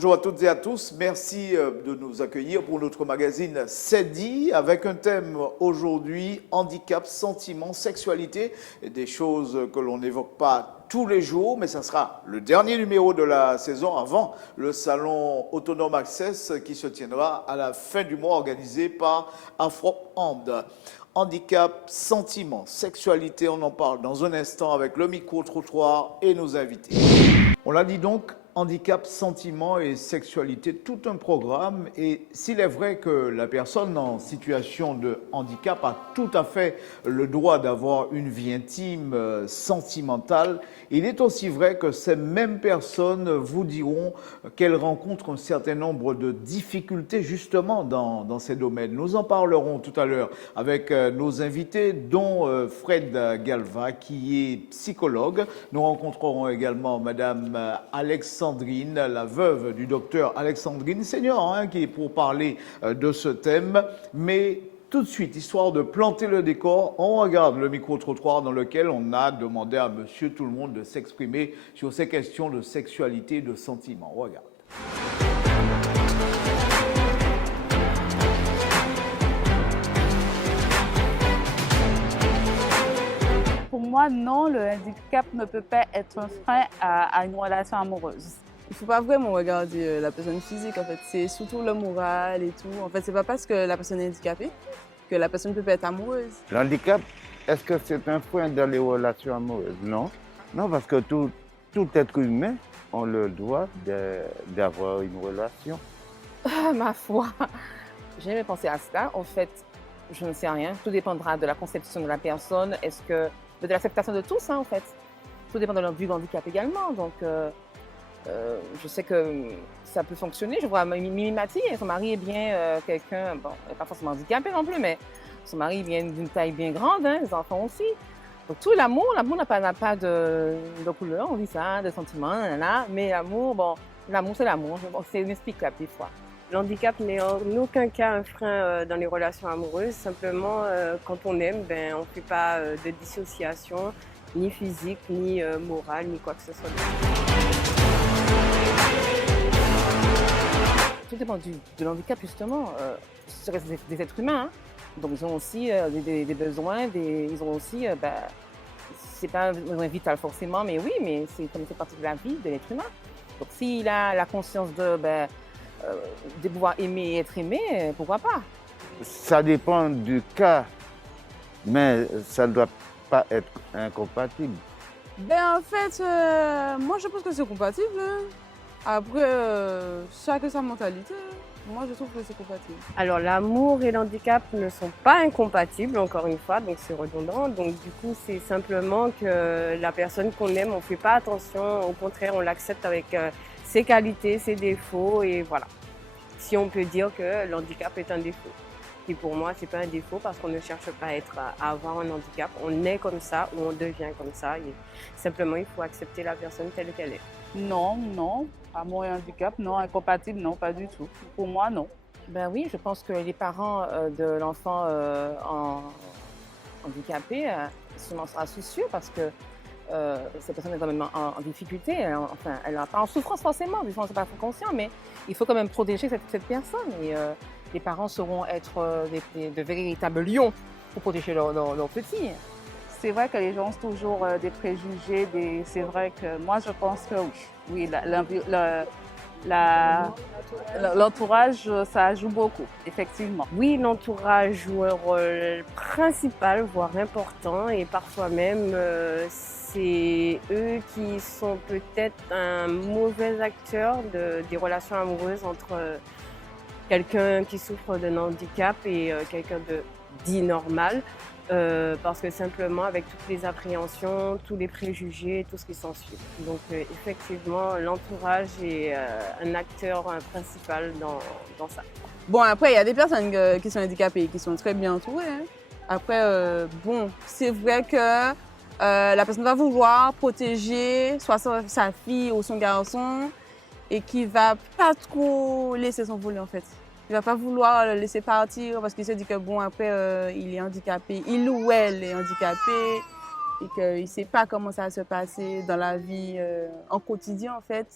Bonjour à toutes et à tous, merci de nous accueillir pour notre magazine C'est dit avec un thème aujourd'hui, handicap, sentiments, sexualité, des choses que l'on n'évoque pas tous les jours, mais ça sera le dernier numéro de la saison avant le salon Autonome Access qui se tiendra à la fin du mois organisé par Afro Hand. Handicap, sentiments, sexualité, on en parle dans un instant avec le micro-trottoir et nos invités. On l'a dit donc, handicap, sentiments et sexualité, tout un programme. Et s'il est vrai que la personne en situation de handicap a tout à fait le droit d'avoir une vie intime, sentimentale, il est aussi vrai que ces mêmes personnes vous diront qu'elles rencontrent un certain nombre de difficultés justement dans ces domaines. Nous en parlerons tout à l'heure avec nos invités, dont Fred Galva, qui est psychologue. Nous rencontrerons également Madame Alexandrine, la veuve du docteur Alexandrine Senior, qui est pour parler de ce thème. Mais tout de suite, histoire de planter le décor, on regarde le micro-trottoir dans lequel on a demandé à Monsieur Tout-le-Monde de s'exprimer sur ces questions de sexualité et de sentiments. On regarde. Pour moi, non, le handicap ne peut pas être un frein à une relation amoureuse. Il ne faut pas vraiment regarder la personne physique, en fait. C'est surtout le moral et tout. En fait, c'est pas parce que la personne est handicapée que la personne peut pas être amoureuse. L'handicap, est-ce que c'est un frein dans les relations amoureuses? Non. Non, parce que tout être humain a le droit d'avoir une relation. Ma foi, j'ai jamais pensé à cela. En fait, je ne sais rien. Tout dépendra de la conception de la personne. De l'acceptation de tous, en fait. Tout dépend de leur vue de handicap également. Donc, je sais que ça peut fonctionner. Je vois Mimi Mati, son mari est bien quelqu'un, bon, elle n'est pas forcément handicapé non plus, mais son mari vient d'une taille bien grande, les enfants aussi. Donc tout l'amour n'a pas de couleur, on dit ça, de sentiments, mais l'amour, bon, l'amour c'est l'amour, c'est inexplicable des fois. L'handicap n'est en aucun cas un frein dans les relations amoureuses. Simplement, quand on aime, on ne fait pas de dissociation, ni physique, ni morale, ni quoi que ce soit. Tout dépend de l'handicap, justement. Ce sont des êtres humains, hein. Donc ils ont aussi des besoins, ils ont aussi, c'est pas un besoin vital forcément, mais oui, mais c'est comme c'est partie de la vie de l'être humain. Donc s'il a la conscience de pouvoir aimer et être aimé, pourquoi pas? Ça dépend du cas, mais ça ne doit pas être incompatible. En fait, moi je pense que c'est compatible. Après, chacun sa mentalité. Moi je trouve que c'est compatible. Alors l'amour et l'handicap ne sont pas incompatibles, encore une fois, donc c'est redondant. Donc du coup, c'est simplement que la personne qu'on aime, on ne fait pas attention. Au contraire, on l'accepte avec ses qualités, ses défauts, et voilà. Si on peut dire que l'handicap est un défaut. Et pour moi, c'est pas un défaut parce qu'on ne cherche pas à avoir un handicap. On est comme ça ou on devient comme ça. Et simplement, il faut accepter la personne telle qu'elle est. Non, non, amour et handicap, non, incompatible, non, pas du tout. Pour moi, non. Ben oui, je pense que les parents de l'enfant handicapé sont soucieux parce que cette personne est quand même en difficulté, elle n'est pas en souffrance forcément, des fois on n'est pas conscient, mais il faut quand même protéger cette personne. Et les parents sauront être de véritables lions pour protéger leurs petits. C'est vrai que les gens ont toujours des préjugés, c'est vrai que moi je pense que oui, l'entourage, ça joue beaucoup, effectivement. Oui, l'entourage joue un rôle principal, voire important, et parfois même c'est eux qui sont peut-être un mauvais acteur des relations amoureuses entre quelqu'un qui souffre d'un handicap et quelqu'un de dit normal. Parce que simplement, avec toutes les appréhensions, tous les préjugés, tout ce qui s'ensuit. Donc effectivement, l'entourage est un acteur principal dans ça. Bon, après, il y a des personnes qui sont handicapées, qui sont très bien entourées. Après, c'est vrai que la personne va vouloir protéger soit sa fille ou son garçon et qui va pas trop laisser s'envoler en fait. Il va pas vouloir le laisser partir parce qu'il se dit que bon, après, il est handicapé, il ou elle est handicapé et qu'il ne sait pas comment ça va se passer dans la vie en quotidien en fait.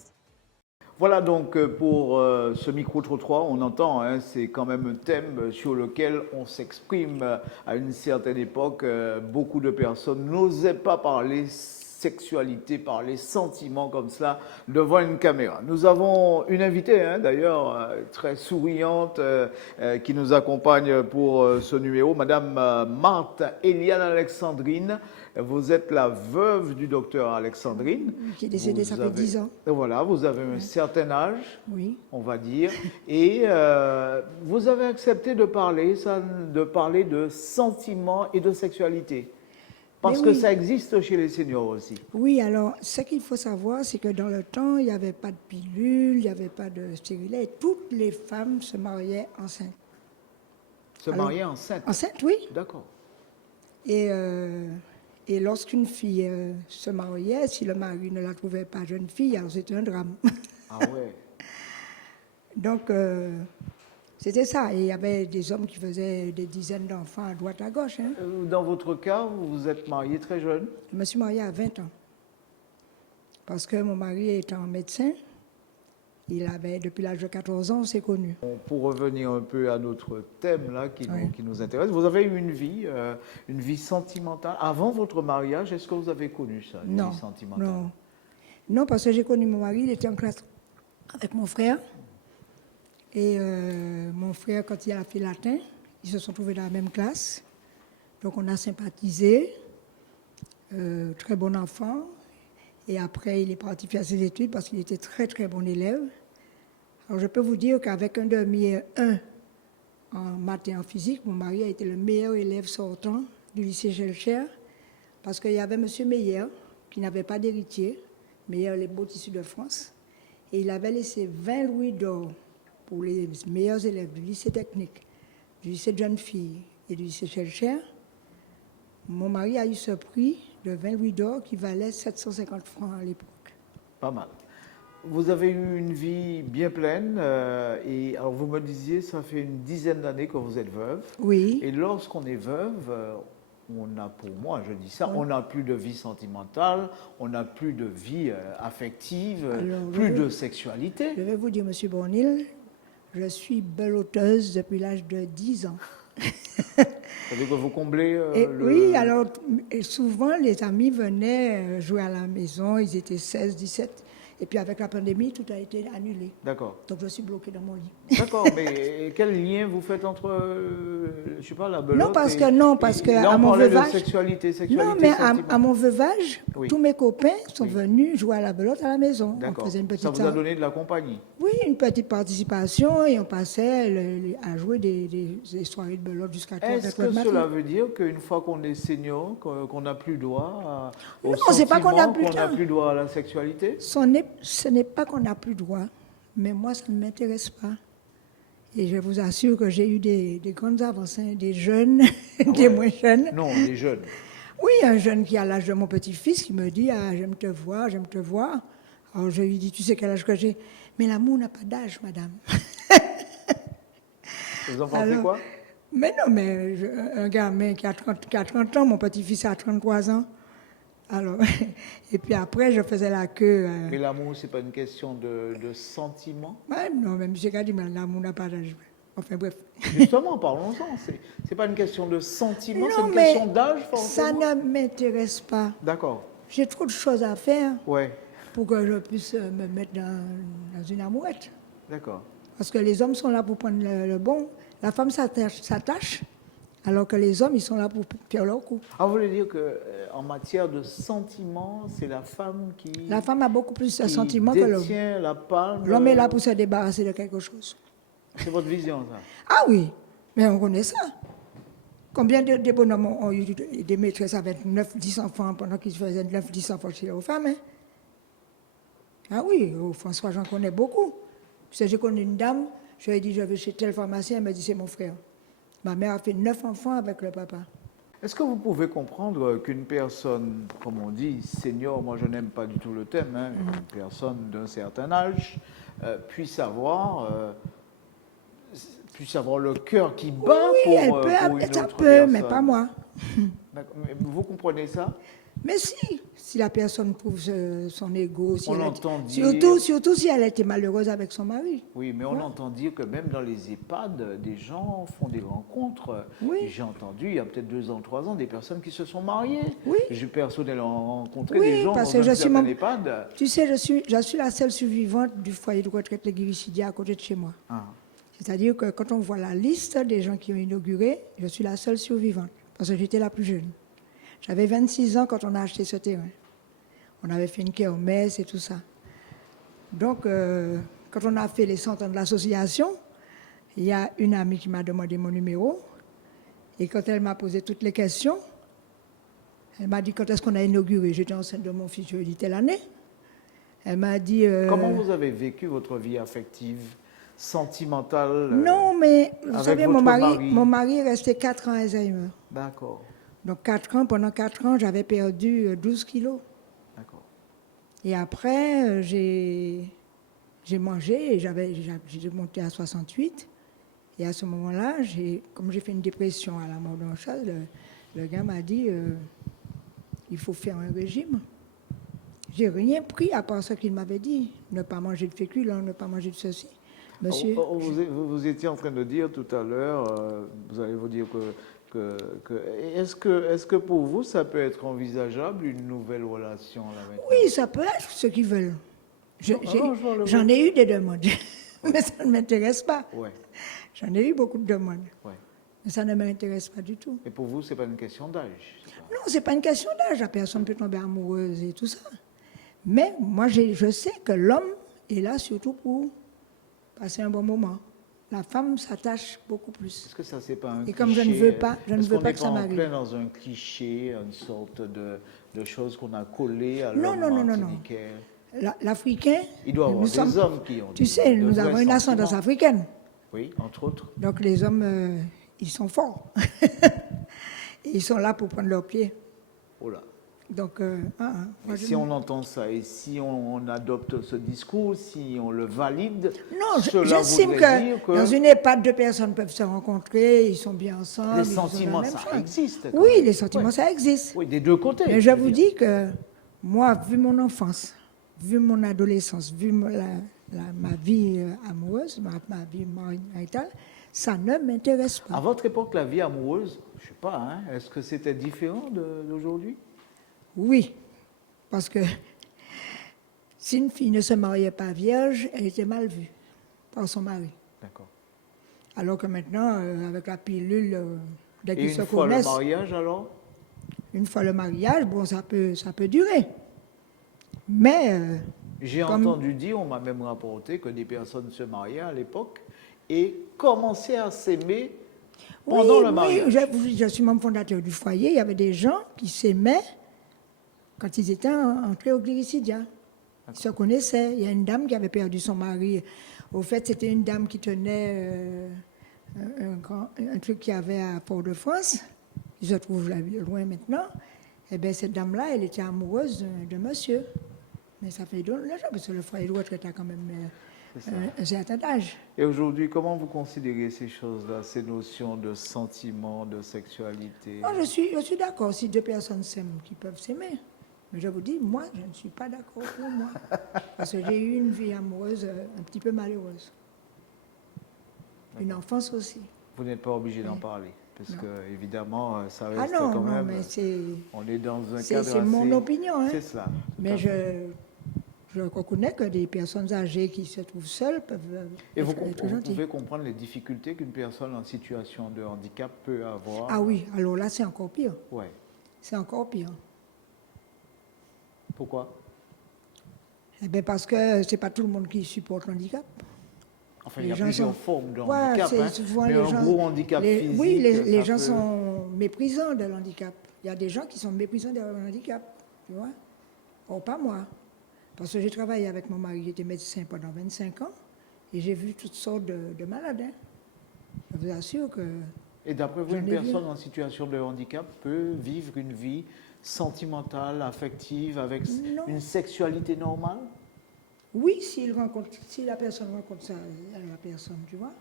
Voilà donc pour ce micro-trottoir, on entend, hein, c'est quand même un thème sur lequel on s'exprime à une certaine époque. Beaucoup de personnes n'osaient pas parler sexualité, parler sentiments comme cela devant une caméra. Nous avons une invitée, hein, d'ailleurs, très souriante, qui nous accompagne pour ce numéro, Madame Marthe Eliane Alexandrine. Vous êtes la veuve du docteur Alexandrine. Qui est décédé, ça fait 10 ans. Voilà, vous avez un certain âge, Oui. on va dire, et vous avez accepté de parler de sentiments et de sexualité. Parce Mais que oui. ça existe chez les seniors aussi. Oui, alors, ce qu'il faut savoir, c'est que dans le temps, il n'y avait pas de pilule, il n'y avait pas de stérilet. Et toutes les femmes se mariaient enceintes. Se Alors, marier enceinte. Enceintes, oui. D'accord. Et lorsqu'une fille se mariait, si le mari ne la trouvait pas jeune fille, alors c'était un drame. Ah ouais. Donc, c'était ça. Et il y avait des hommes qui faisaient des dizaines d'enfants à droite, à gauche. Hein. Dans votre cas, vous vous êtes marié très jeune. Je me suis mariée à 20 ans. Parce que mon mari étant médecin, il avait, depuis l'âge de 14 ans, on s'est connus. Pour revenir un peu à notre thème là, qui Oui. nous intéresse, vous avez eu une vie sentimentale. Avant votre mariage, est-ce que vous avez connu ça, une Non, vie sentimentale? non. Non, parce que j'ai connu mon mari, il était en classe avec mon frère. Et mon frère, quand il a fait latin, ils se sont trouvés dans la même classe. Donc on a sympathisé. Très bon enfant. Et après, il est parti faire ses études parce qu'il était très, très bon élève. Alors je peux vous dire qu'avec un demi 1 en maths et en physique, mon mari a été le meilleur élève sortant du lycée Gelcher. Parce qu'il y avait M. Meyer, qui n'avait pas d'héritier, Meyer, les beaux tissus de France. Et il avait laissé 20 louis d'or pour les meilleurs élèves du lycée technique, du lycée de jeunes filles et du lycée Gelcher. Mon mari a eu ce prix de 20 louis d'or qui valait 750 francs à l'époque. Pas mal. Vous avez eu une vie bien pleine et alors vous me disiez, ça fait une dizaine d'années que vous êtes veuve. Oui. Et lorsqu'on est veuve, on a, pour moi, je dis ça, on n'a plus de vie sentimentale, on n'a plus de vie affective, Alors, plus je- de sexualité. Je vais vous dire, M. Bornil, je suis belloteuse depuis l'âge de 10 ans. Ça veut dire que vous comblez Et le... oui, alors et souvent les amis venaient jouer à la maison, ils étaient 16, 17. Et puis avec la pandémie, tout a été annulé. D'accord. Donc je suis bloquée dans mon lit. D'accord, mais quel lien vous faites entre, je sais pas, la belote Non, parce et- que et là, à on mon parlait de veuvage. sexualité, Non, mais sentiment. à mon veuvage, Oui. tous mes copains sont Oui. venus jouer à la belote à la maison. On D'accord. faisait une Ça petite vous a donné de la compagnie. Oui, une petite participation et on passait à jouer des soirées de belote jusqu'à 3 Est-ce que cela veut dire qu'une fois qu'on est senior, qu'on n'a plus droit au Non, c'est pas qu'on n'a plus qu'on n'a droit. plus droit à la sexualité? Ce n'est pas qu'on n'a plus droit, mais moi, ça ne m'intéresse pas. Et je vous assure que j'ai eu des grandes avancées, des jeunes, des moins jeunes. Non, les jeunes. Oui, un jeune qui a l'âge de mon petit-fils qui me dit « Ah, j'aime te voir, j'aime te voir ». Alors je lui dis « Tu sais quel âge que j'ai ?» « Mais l'amour n'a pas d'âge, madame. » Vous en pensez Alors, quoi? Mais non, mais un gamin qui a 30 ans, mon petit-fils a 33 ans. Alors, et puis après, je faisais la queue. Mais l'amour, c'est pas une question de sentiment. Ouais, non, mais M. Kadi, l'amour n'a pas d'âge. Enfin bref. Justement, parlons-en. C'est pas une question de sentiment, c'est Non, une mais question d'âge, ça forcément. ne m'intéresse pas. D'accord. J'ai trop de choses à faire Ouais, pour que je puisse me mettre dans une amourette. d'accord. Parce que les hommes sont là pour prendre le bon. La femme s'attache, alors que les hommes, ils sont là pour faire leur coup. Ah, vous voulez dire que en matière de sentiments, c'est la femme qui La femme a beaucoup plus de qui sentiments que l'homme. détient la palme. L'homme est là pour se débarrasser de quelque chose. C'est votre vision, ça. Ah oui, mais on connaît ça. Combien de bonhommes ont eu des maîtresses avec 9, 10 enfants pendant qu'ils faisaient 9, 10 enfants chez les femmes, hein? Ah oui, François, j'en connais beaucoup. Parce que j'ai connu une dame, je lui ai dit, je vais chez tel pharmacien, elle m'a dit, c'est mon frère. Ma mère a fait 9 enfants avec le papa. Est-ce que vous pouvez comprendre qu'une personne, comme on dit, senior, moi je n'aime pas du tout le thème, hein, une personne d'un certain âge, puisse avoir le cœur qui bat Oui, elle pour peut, une ça autre peut, personne? mais pas moi. D'accord. Mais vous comprenez ça? Mais si la personne prouve son ego, si On elle a- entend dire- surtout si elle a été malheureuse avec son mari. Oui, mais on entend dire que même dans les EHPAD, des gens font des rencontres. Oui. J'ai entendu, il y a peut-être 2 ans, 3 ans, des personnes qui se sont mariées. Oui. J'ai personnellement rencontré Oui, des gens parce dans que je un suis certain membre- EHPAD. Tu sais, je suis la seule survivante du foyer de retraite Les Guéricidiens à côté de chez moi. Ah. C'est-à-dire que quand on voit la liste des gens qui ont inauguré, je suis la seule survivante, parce que j'étais la plus jeune. J'avais 26 ans quand on a acheté ce terrain. On avait fait une kermesse et tout ça. Donc, quand on a fait les 100 ans de l'association, il y a une amie qui m'a demandé mon numéro. Et quand elle m'a posé toutes les questions, elle m'a dit quand est-ce qu'on a inauguré. J'étais enceinte de mon fils, je lui ai dit telle année. Elle m'a dit... Comment vous avez vécu votre vie affective, sentimentale Non, mais vous avec savez, votre mari. mon mari est resté 4 ans à Alzheimer. D'accord, Donc pendant 4 ans, j'avais perdu 12 kilos. d'accord. Et après, j'ai mangé et j'ai monté à 68. Et à ce moment-là, comme j'ai fait une dépression à la mort d'un chat, le gars m'a dit il faut faire un régime. J'ai rien pris à part ce qu'il m'avait dit. Ne pas manger de féculents, ne pas manger de ceci. Monsieur, Vous étiez en train de dire tout à l'heure, vous allez vous dire est-ce que pour vous, ça peut être envisageable, une nouvelle relation là maintenant? oui, ça peut être ce qu'ils veulent. Non, J'en ai eu des demandes, mais ça ne m'intéresse pas. Ouais, J'en ai eu beaucoup de demandes, ouais. mais ça ne m'intéresse pas du tout. Et pour vous, c'est pas une question d'âge? Non, ce n'est pas une question d'âge. La personne peut tomber amoureuse et tout ça. Mais moi, je sais que l'homme est là surtout pour passer un bon moment. La femme s'attache beaucoup plus. Est-ce que ça, c'est pas un Et cliché? comme je ne veux pas, Est-ce qu'on que n'est ça pas en m'arrive. plein dans un cliché, une sorte de chose qu'on a collé à Non, l'homme non, non, non, non. martiniquais? L'Africain, Il doit y avoir nous des sommes- hommes qui ont tu sais, de nous vrais avons une ascendance sentiments. africaine. Oui, entre autres. Donc les hommes, ils sont forts. Et ils sont là pour prendre leurs pieds. Oh là. Donc, moi, Et si on entend ça et si on adopte ce discours, si on le valide, non, cela j'estime voudrait que dire que dans une EHPAD, deux personnes peuvent se rencontrer, ils sont bien ensemble. les ils ont la sentiments, même ça chose. existe. quand Oui, même. les sentiments, Ouais. ça existe. Oui, des deux côtés. Mais je veux vous dire. dis que moi, vu mon enfance, vu mon adolescence, vu ma vie amoureuse, ma vie maritale, ça ne m'intéresse À pas. votre époque, la vie amoureuse, je ne sais pas, hein, est-ce que c'était différent d'aujourd'hui? Oui, parce que si une fille ne se mariait pas vierge, elle était mal vue par son mari. D'accord. Alors que maintenant, avec la pilule, dès Et qu'ils se une fois le connaissent, mariage, alors? une fois le mariage, bon, ça peut durer. Mais J'ai Comme- entendu dire, on m'a même rapporté que des personnes se mariaient à l'époque et commençaient à s'aimer pendant le mariage. je suis membre fondateur du foyer. Il y avait des gens qui s'aimaient quand ils étaient entrés au Gliricidia. Ils se connaissaient. Il y a une dame qui avait perdu son mari. Au fait, c'était une dame qui tenait un truc qu'il y avait à Port-de-France. Il se trouve là, loin maintenant. Eh bien, cette dame-là, elle était amoureuse de monsieur. Mais ça fait longtemps, parce que le foyer de retraite a quand même un certain âge. Et aujourd'hui, comment vous considérez ces choses-là, ces notions de sentiment, de sexualité? Moi, je suis d'accord si deux personnes s'aiment, qui peuvent s'aimer. Mais je vous dis, moi, je ne suis pas d'accord pour moi. Parce que j'ai eu une vie amoureuse un petit peu malheureuse. Une enfance aussi. Vous n'êtes pas obligé d'en parler, parce Non. que évidemment, ça Ah reste non, quand non, même. mais c'est... On est dans un C'est cadre mon assez- opinion, hein. C'est ça. Mais tout à fait. je reconnais que des personnes âgées qui se trouvent seules peuvent Et vous, être vous gentilles. pouvez comprendre les difficultés qu'une personne en situation de handicap peut avoir. Ah oui, alors là, c'est encore pire. Ouais. C'est encore pire. Pourquoi? Eh bien, parce que c'est pas tout le monde qui supporte l'handicap. Enfin, Les il y a gens plusieurs sont- formes de Ouais, handicap, c'est hein. souvent Mais les un gens- gros handicap physique. Oui, les ça gens peut- sont méprisants de l'handicap. Il y a des gens qui sont méprisants de l'handicap, tu vois. Or, pas moi. Parce que j'ai travaillé avec mon mari, j'étais médecin pendant 25 ans, et j'ai vu toutes sortes de malades. Hein. Je vous assure que... Et d'après vous, J'en une ai vu. personne en situation de handicap peut vivre une vie sentimentale, affective, avec Non. une sexualité normale? Oui, si la personne rencontre ça, la personne, tu vois.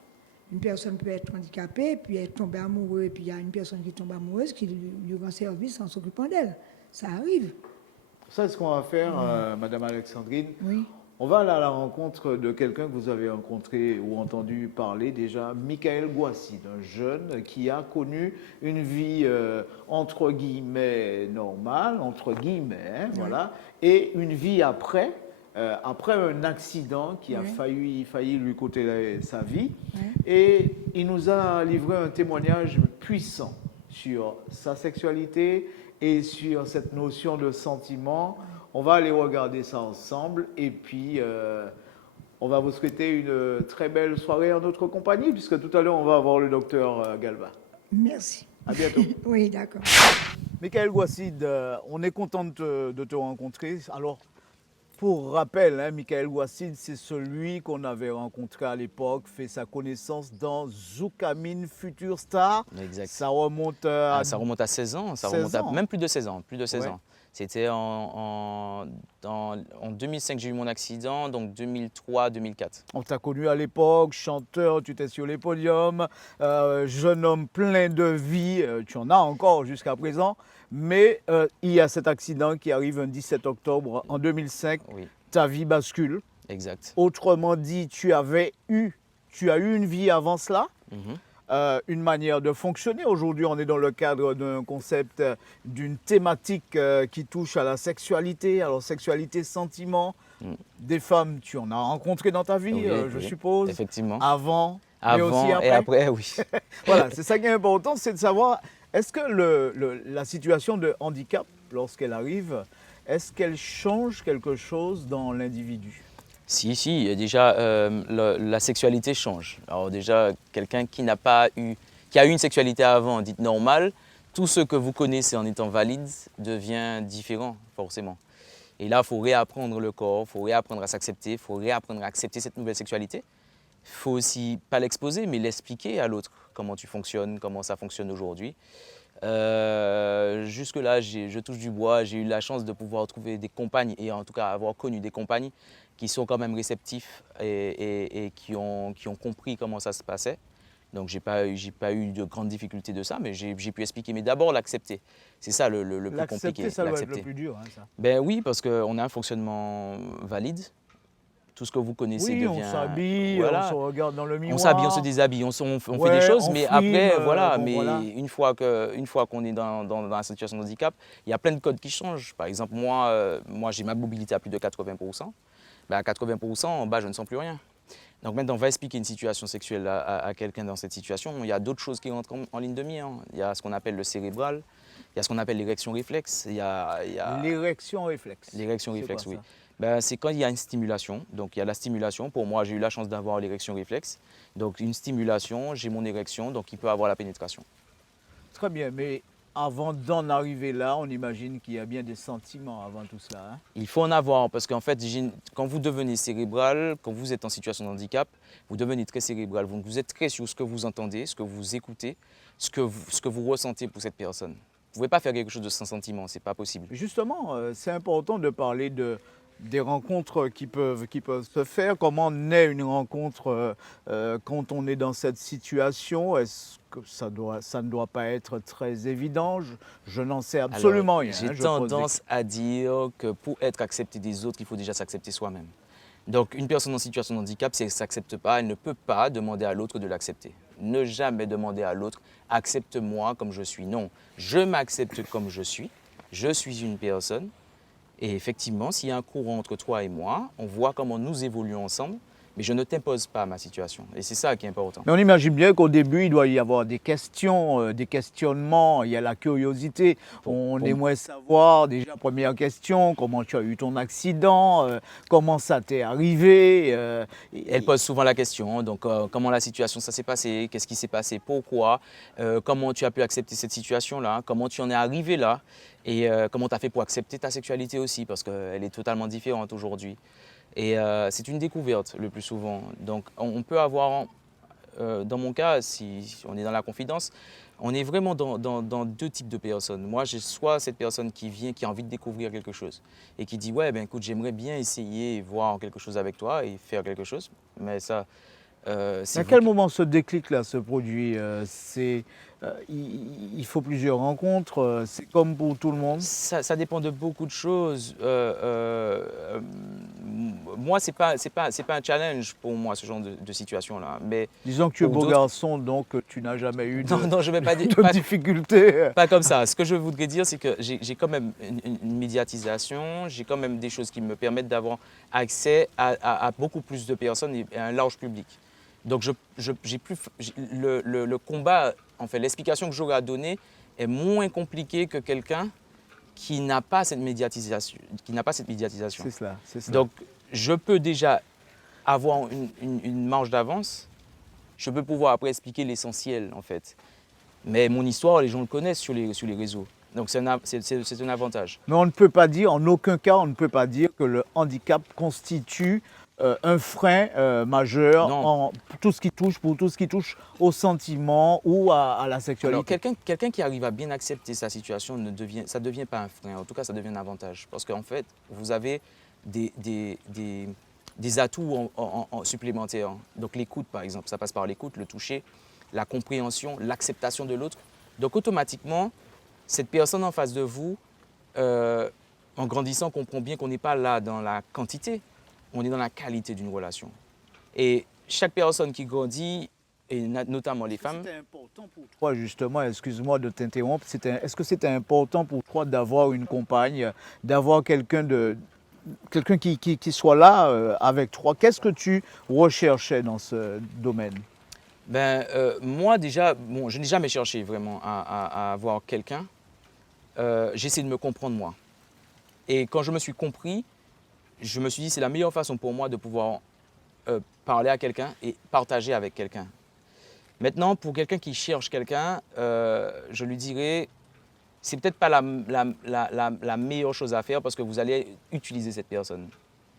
une personne peut être handicapée, puis être tombée amoureuse, et puis il y a une personne qui tombe amoureuse qui lui rend service en s'occupant d'elle. Ça arrive. Ça, ce qu'on va faire, Madame Alexandrine, Oui. on va aller à la rencontre de quelqu'un que vous avez rencontré ou entendu parler déjà, Michael Gouassid, un jeune qui a connu une vie entre guillemets normale, entre guillemets, voilà, et une vie après un accident qui a failli lui coûter sa vie. Et il nous a livré un témoignage puissant sur sa sexualité et sur cette notion de sentiment. On va aller regarder ça ensemble et puis on va vous souhaiter une très belle soirée en notre compagnie puisque tout à l'heure on va avoir le docteur Galva. Merci. À bientôt. Oui, d'accord. Michael Gouassid, on est content de te rencontrer. Alors, pour rappel, hein, Michael Gouassid, c'est celui qu'on avait rencontré à l'époque, fait sa connaissance dans Zoukamine Future Star. Exact. Ça remonte Ça remonte à 16 ans, ça 16 remonte à ans. même plus de 16 ans. Plus de 16 Ouais. ans. C'était en 2005 j'ai eu mon accident, donc 2003-2004. On t'a connu à l'époque, chanteur, tu étais sur les podiums, jeune homme plein de vie, tu en as encore jusqu'à présent, mais il y a cet accident qui arrive un 17 octobre en 2005, Oui, ta vie bascule. exact. Autrement dit, tu as eu une vie avant cela, Mhm. une manière de fonctionner. Aujourd'hui, on est dans le cadre d'un concept, d'une thématique qui touche à la sexualité, alors sexualité, sentiment. Mm. Des femmes, tu en as rencontré dans ta vie, Oui, je oui, suppose, Effectivement. avant, mais Avant aussi après. et après, oui. Voilà, c'est ça qui est important, c'est de savoir, est-ce que la situation de handicap, lorsqu'elle arrive, est-ce qu'elle change quelque chose dans l'individu? Si, et déjà, la sexualité change. Alors déjà, quelqu'un qui a eu une sexualité avant, dite normale, tout ce que vous connaissez en étant valide devient différent, forcément. Et là, il faut réapprendre le corps, il faut réapprendre à s'accepter, il faut réapprendre à accepter cette nouvelle sexualité. Il faut aussi, pas l'exposer, mais l'expliquer à l'autre, comment tu fonctionnes, comment ça fonctionne aujourd'hui. Jusque-là, je touche du bois, j'ai eu la chance de pouvoir trouver des compagnes, et en tout cas avoir connu des compagnes qui sont quand même réceptifs et qui ont compris comment ça se passait. Donc j'ai pas eu de grandes difficultés de ça, mais j'ai pu expliquer. Mais d'abord l'accepter, c'est ça le plus compliqué. L'accepter, ça doit être le plus dur, hein, ça. Ben oui, parce qu'on a un fonctionnement valide. Tout ce que vous connaissez Oui, devient... on s'habille, voilà. on se regarde dans le miroir. On s'habille, on se déshabille, on fait Ouais, des choses, on mais filme, après, voilà. bon, Mais voilà. une fois qu'on est dans la situation de handicap, il y a plein de codes qui changent. Par exemple, moi j'ai ma mobilité à plus de 80%. Ben, à 80%, en bas, je ne sens plus rien. Donc maintenant, on va expliquer une situation sexuelle à quelqu'un dans cette situation. Il y a d'autres choses qui rentrent en ligne de mire. Il y a ce qu'on appelle le cérébral, il y a ce qu'on appelle l'érection réflexe. L'érection réflexe. L'érection C'est réflexe, quoi, oui. ça? Ben, c'est quand il y a une stimulation. Donc il y a la stimulation. Pour moi, j'ai eu la chance d'avoir l'érection réflexe. Donc une stimulation, j'ai mon érection, donc il peut avoir la pénétration. Très bien, mais avant d'en arriver là, on imagine qu'il y a bien des sentiments avant tout cela. Hein? Il faut en avoir parce qu'en fait, quand vous devenez cérébral, quand vous êtes en situation de handicap, vous devenez très cérébral. Vous êtes très sur ce que vous entendez, ce que vous écoutez, ce que vous ressentez pour cette personne. Vous ne pouvez pas faire quelque chose de sans sentiment, ce n'est pas possible. Justement, c'est important de parler des rencontres qui peuvent se faire. Comment naît une rencontre quand on est dans cette situation? Est-ce que ça ne doit pas être très évident? Je n'en sais absolument rien. J'ai hein, tendance à dire que pour être accepté des autres, il faut déjà s'accepter soi-même. Donc une personne en situation de handicap, si elle ne s'accepte pas, elle ne peut pas demander à l'autre de l'accepter. Ne jamais demander à l'autre « accepte-moi comme je suis ». Non, je m'accepte comme je suis une personne. Et effectivement, s'il y a un courant entre toi et moi, on voit comment nous évoluons ensemble, mais je ne t'impose pas ma situation. Et c'est ça qui est important. Mais on imagine bien qu'au début, il doit y avoir des questions, des questionnements, il y a la curiosité. On aimerait savoir, déjà, première question, comment tu as eu ton accident, comment ça t'est arrivé. Elle pose souvent la question, donc comment la situation ça s'est passé, qu'est-ce qui s'est passé, pourquoi, comment tu as pu accepter cette situation-là, comment tu en es arrivé là, et comment tu as fait pour accepter ta sexualité aussi, parce qu'elle est totalement différente aujourd'hui. Et c'est une découverte le plus souvent. Donc on peut avoir, dans mon cas, si on est dans la confidence, on est vraiment dans deux types de personnes. Moi, j'ai soit cette personne qui vient, qui a envie de découvrir quelque chose et qui dit « ouais, ben écoute, j'aimerais bien essayer et voir quelque chose avec toi et faire quelque chose ». Mais ça, c'est À vous quel qui- moment ce déclic-là se produit il faut plusieurs rencontres, c'est comme pour tout le monde. Ça dépend de beaucoup de choses. Moi, c'est pas un challenge pour moi, ce genre de situation-là. Mais Disons que tu es pour beau d'autres- garçon, donc tu n'as jamais eu non, non, je ne vais pas dire. de difficultés. Pas comme ça. Ce que je voudrais dire, c'est que j'ai quand même une médiatisation, j'ai quand même des choses qui me permettent d'avoir accès à beaucoup plus de personnes et à un large public. Donc, le combat, en fait, l'explication que j'aurai à donner est moins compliquée que quelqu'un qui n'a pas cette médiatisation. C'est cela, c'est cela. Donc, je peux déjà avoir une marge d'avance. Je peux pouvoir après expliquer l'essentiel, en fait. Mais mon histoire, les gens le connaissent sur les réseaux. Donc, c'est un avantage. Mais on ne peut pas dire, en aucun cas, on ne peut pas dire que le handicap constitue un frein majeur Non. pour tout ce qui touche au sentiment ou à la sexualité. Alors, quelqu'un qui arrive à bien accepter sa situation, ça ne devient pas un frein. En tout cas, ça devient un avantage. Parce qu'en fait, vous avez des atouts supplémentaires. Donc, l'écoute, par exemple, ça passe par l'écoute, le toucher, la compréhension, l'acceptation de l'autre. Donc, automatiquement, cette personne en face de vous, en grandissant, comprend bien qu'on n'est pas là dans la quantité, on est dans la qualité d'une relation. Et chaque personne qui grandit, et notamment les femmes... C'était important pour toi, justement, excuse-moi de t'interrompre, est-ce que c'était important pour toi d'avoir une compagne, d'avoir quelqu'un qui soit là avec toi? Qu'est-ce que tu recherchais dans ce domaine? Moi, déjà, bon, je n'ai jamais cherché vraiment à avoir quelqu'un. J'essaie de me comprendre moi. Et quand je me suis compris, je me suis dit c'est la meilleure façon pour moi de pouvoir parler à quelqu'un et partager avec quelqu'un. Maintenant, pour quelqu'un qui cherche quelqu'un, je lui dirais, c'est peut-être pas la meilleure chose à faire parce que vous allez utiliser cette personne.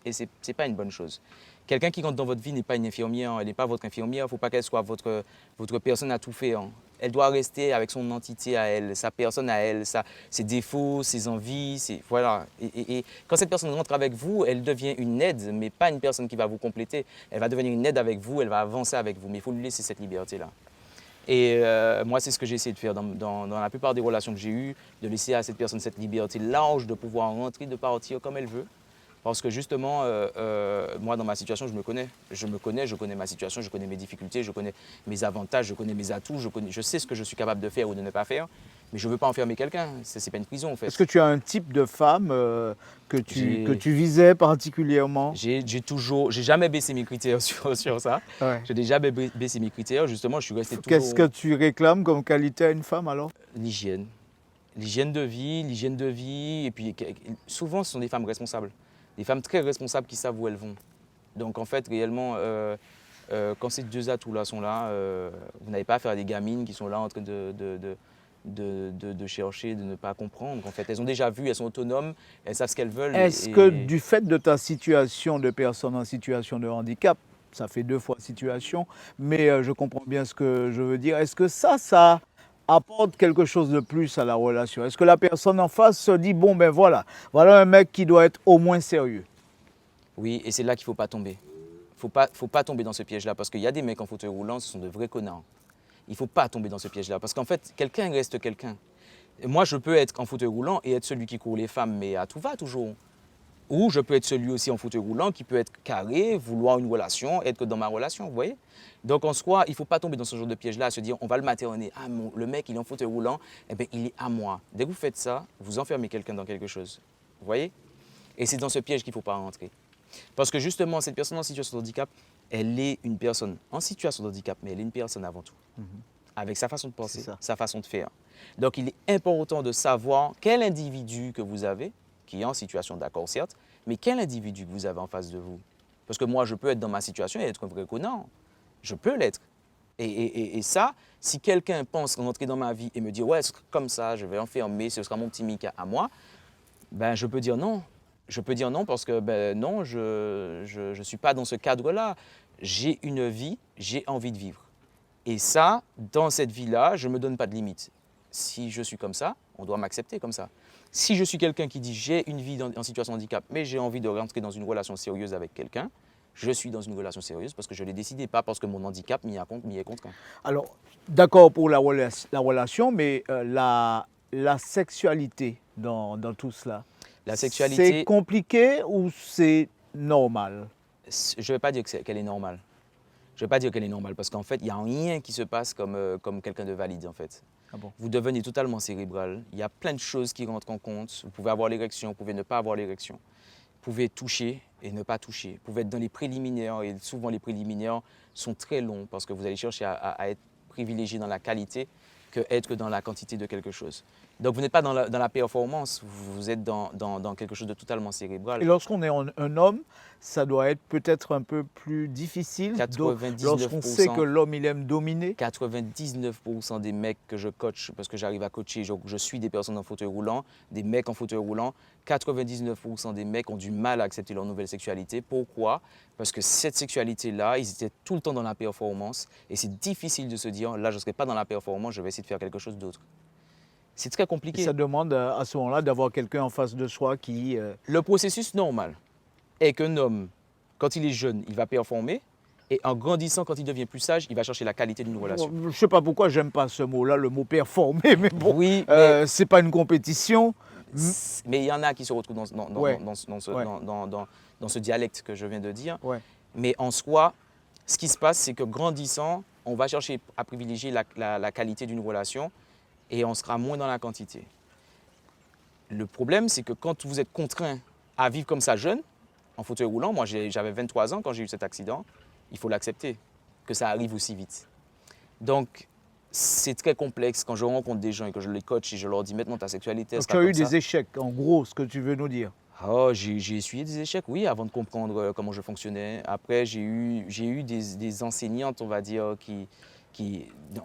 Et ce n'est pas une bonne chose. Quelqu'un qui rentre dans votre vie n'est pas une infirmière, elle n'est pas votre infirmière, il ne faut pas qu'elle soit votre personne à tout faire. Elle doit rester avec son entité à elle, sa personne à elle, ses défauts, ses envies, voilà. Et quand cette personne rentre avec vous, elle devient une aide, mais pas une personne qui va vous compléter. Elle va devenir une aide avec vous, elle va avancer avec vous, mais il faut lui laisser cette liberté-là. Et moi, c'est ce que j'ai essayé de faire dans la plupart des relations que j'ai eues, de laisser à cette personne cette liberté large de pouvoir rentrer, de partir comme elle veut. Parce que justement, moi, dans ma situation, je me connais. Je connais ma situation, je connais mes difficultés, je connais mes avantages, je connais mes atouts, je sais ce que je suis capable de faire ou de ne pas faire. Mais je ne veux pas enfermer quelqu'un. Ce n'est pas une prison, en fait. Est-ce que tu as un type de femme que tu visais particulièrement? J'ai jamais baissé mes critères sur ça. Ouais. Je n'ai jamais baissé mes critères. Justement, je suis resté toujours... Qu'est-ce que tu réclames comme qualité à une femme alors? L'hygiène. L'hygiène de vie. Et puis, souvent, ce sont des femmes responsables. Des femmes très responsables qui savent où elles vont. Donc en fait, réellement, quand ces deux atouts-là sont là, vous n'avez pas affaire à des gamines qui sont là en train de chercher, de ne pas comprendre. En fait, elles ont déjà vu, elles sont autonomes, elles savent ce qu'elles veulent. Est-ce que du fait de ta situation de personne en situation de handicap, ça fait 2 fois situation, mais je comprends bien ce que je veux dire, est-ce que ça apporte quelque chose de plus à la relation? Est-ce que la personne en face se dit, bon ben voilà un mec qui doit être au moins sérieux? Oui, et c'est là qu'il ne faut pas tomber. Faut pas tomber dans ce piège-là, parce qu'il y a des mecs en fauteuil roulant, ce sont de vrais connards. Il ne faut pas tomber dans ce piège-là, parce qu'en fait, quelqu'un reste quelqu'un. Moi, je peux être en fauteuil roulant et être celui qui court les femmes, mais à tout va toujours. Ou je peux être celui aussi en fauteuil roulant qui peut être carré, vouloir une relation, être que dans ma relation, vous voyez? Donc en soi, il ne faut pas tomber dans ce genre de piège-là, à se dire on va le materner. Ah, le mec, il est en fauteuil roulant, eh bien, il est à moi. Dès que vous faites ça, vous enfermez quelqu'un dans quelque chose. Vous voyez? Et c'est dans ce piège qu'il ne faut pas rentrer. Parce que justement, cette personne en situation de handicap, elle est une personne en situation de handicap, mais elle est une personne avant tout. Avec sa façon de penser, sa façon de faire. Donc il est important de savoir quel individu que vous avez, qui est en situation d'accord certes, mais quel individu que vous avez en face de vous. Parce que moi, je peux être dans ma situation et être un vrai connard. Je peux l'être. Et ça, si quelqu'un pense rentrer dans ma vie et me dire « ouais, c'est comme ça, je vais enfermer, ce sera mon petit Mika à moi », ben je peux dire non. Je peux dire non parce que ben non, je ne suis pas dans ce cadre-là. J'ai une vie, j'ai envie de vivre. Et ça, dans cette vie-là, je ne me donne pas de limite. Si je suis comme ça, on doit m'accepter comme ça. Si je suis quelqu'un qui dit j'ai une vie en situation de handicap, mais j'ai envie de rentrer dans une relation sérieuse avec quelqu'un, je suis dans une relation sérieuse parce que je l'ai décidé, pas parce que mon handicap m'y est contraint. Alors, d'accord pour la relation, mais la sexualité dans tout cela, La sexualité, c'est compliqué ou c'est normal? je ne vais pas dire qu'elle est normale. Je ne vais pas dire qu'elle est normale parce qu'en fait, il n'y a rien qui se passe comme quelqu'un de valide en fait. Ah bon? Vous devenez totalement cérébral. Il y a plein de choses qui rentrent en compte. Vous pouvez avoir l'érection, vous pouvez ne pas avoir l'érection. Vous pouvez toucher et ne pas toucher. Vous pouvez être dans les préliminaires et souvent les préliminaires sont très longs parce que vous allez chercher à être privilégié dans la qualité que être dans la quantité de quelque chose. Donc vous n'êtes pas dans la performance, vous êtes dans quelque chose de totalement cérébral. Et lorsqu'on est un homme, ça doit être peut-être un peu plus difficile. 99%. Lorsqu'on sait que l'homme, il aime dominer. 99% des mecs que je coach, parce que j'arrive à coacher, je suis des personnes en fauteuil roulant, des mecs en fauteuil roulant, 99% des mecs ont du mal à accepter leur nouvelle sexualité. Pourquoi? Parce que cette sexualité-là, ils étaient tout le temps dans la performance et c'est difficile de se dire, là, je ne serai pas dans la performance, je vais essayer de faire quelque chose d'autre. C'est très compliqué. Et ça demande à ce moment-là d'avoir quelqu'un en face de soi qui... Le processus normal est qu'un homme, quand il est jeune, il va performer. Et en grandissant, quand il devient plus sage, il va chercher la qualité d'une relation. Je ne sais pas pourquoi j'aime pas ce mot-là, le mot performer, mais bon, Oui, mais, c'est pas une compétition. mais il y en a qui se retrouvent Ouais. dans ce dialecte que je viens de dire. Ouais. Mais en soi, ce qui se passe, c'est que grandissant, on va chercher à privilégier la qualité d'une relation et on sera moins dans la quantité. Le problème, c'est que quand vous êtes contraint à vivre comme ça jeune, en fauteuil roulant, moi j'avais 23 ans quand j'ai eu cet accident, il faut l'accepter, que ça arrive aussi vite. Donc, c'est très complexe quand je rencontre des gens et que je les coach et je leur dis maintenant ta sexualité, Donc tu as eu des échecs, en gros, ce que tu veux nous dire. Oh, j'ai essuyé des échecs, oui, avant de comprendre comment je fonctionnais. Après, j'ai eu des enseignantes, on va dire,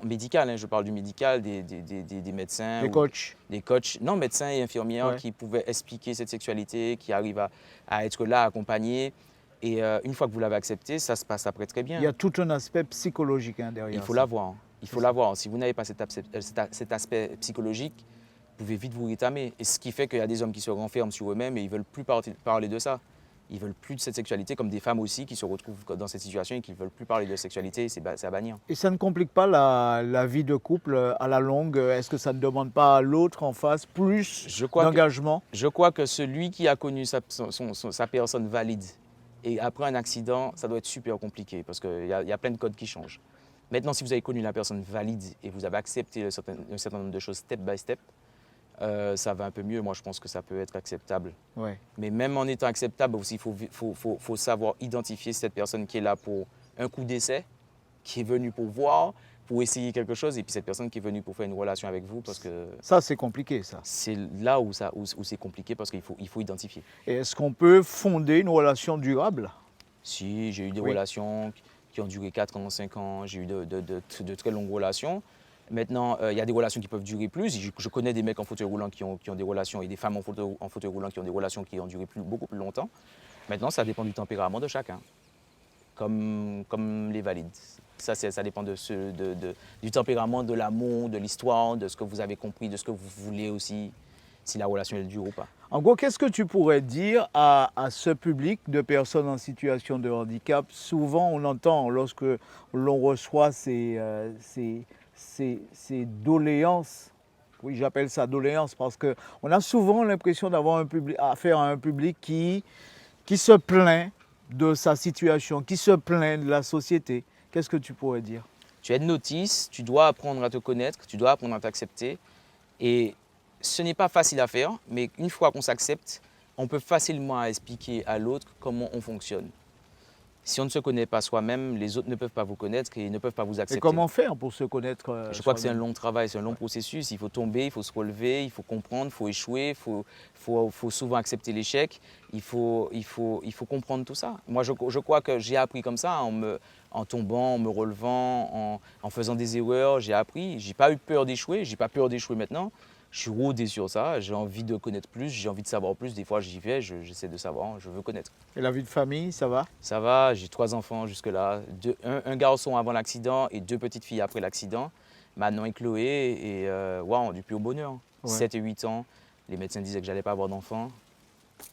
médicales, hein, je parle du médical, des médecins. Des coachs. Des coachs, non, médecins et infirmières Ouais. qui pouvaient expliquer cette sexualité, qui arrivent à être là, accompagnés. Et une fois que vous l'avez accepté, ça se passe après très bien. Il y a tout un aspect psychologique hein, derrière. Il faut ça. l'avoir. Il faut l'avoir. Si vous n'avez pas cet aspect psychologique, vous pouvez vite vous rétamer. Et ce qui fait qu'il y a des hommes qui se renferment sur eux-mêmes et ils ne veulent plus parler de ça. Ils ne veulent plus de cette sexualité, comme des femmes aussi qui se retrouvent dans cette situation et qui ne veulent plus parler de sexualité, c'est à bannir. Et ça ne complique pas la vie de couple à la longue? Est-ce que ça ne demande pas à l'autre en face plus d'engagement? Je crois que celui qui a connu sa personne valide et après un accident, ça doit être super compliqué parce qu'il y a plein de codes qui changent. Maintenant, si vous avez connu la personne valide et vous avez accepté un certain nombre de choses step by step, ça va un peu mieux. Moi, je pense que ça peut être acceptable. Ouais. Mais même en étant acceptable aussi, il faut savoir identifier cette personne qui est là pour un coup d'essai, qui est venue pour voir, pour essayer quelque chose, et puis cette personne qui est venue pour faire une relation avec vous. Parce que ça, c'est compliqué, ça. C'est là où c'est compliqué parce qu'il faut identifier. Et est-ce qu'on peut fonder une relation durable? Si, j'ai eu des relations qui ont duré 4 ans, 5 ans, j'ai eu de très longues relations. Maintenant, il y a des relations qui peuvent durer plus. Je connais des mecs en fauteuil roulant qui ont des relations et des femmes en fauteuil roulant qui ont des relations qui ont duré beaucoup plus longtemps. Maintenant, ça dépend du tempérament de chacun, comme les valides. Ça dépend du tempérament, de l'amour, de l'histoire, de ce que vous avez compris, de ce que vous voulez aussi, si la relation elle dure ou pas. En gros, qu'est-ce que tu pourrais dire à ce public de personnes en situation de handicap? Souvent, on entend lorsque l'on reçoit ces doléances, oui j'appelle ça doléances parce qu'on a souvent l'impression d'avoir affaire à un public qui se plaint de sa situation, qui se plaint de la société. Qu'est-ce que tu pourrais dire? Tu es notice, tu dois apprendre à te connaître, tu dois apprendre à t'accepter. Et ce n'est pas facile à faire, mais une fois qu'on s'accepte, on peut facilement expliquer à l'autre comment on fonctionne. Si on ne se connaît pas soi-même, les autres ne peuvent pas vous connaître et ne peuvent pas vous accepter. Et comment faire pour se connaître Je crois que c'est un long travail, c'est un long processus. Il faut tomber, il faut se relever, il faut comprendre, il faut échouer, il faut souvent accepter l'échec. Il faut comprendre tout ça. Moi, je crois que j'ai appris comme ça, en tombant, en me relevant, en faisant des erreurs. J'ai appris, j'ai pas eu peur d'échouer, j'ai pas peur d'échouer maintenant. Je suis rodé sur ça, j'ai envie de connaître plus, j'ai envie de savoir plus. Des fois, j'y vais, j'essaie de savoir, je veux connaître. Et la vie de famille, ça va? Ça va, j'ai 3 enfants jusque-là. Un garçon avant l'accident et 2 petites filles après l'accident. Manon et Chloé, et wow, du plus au bonheur. Ouais. 7 et 8 ans, les médecins disaient que j'allais pas avoir d'enfants.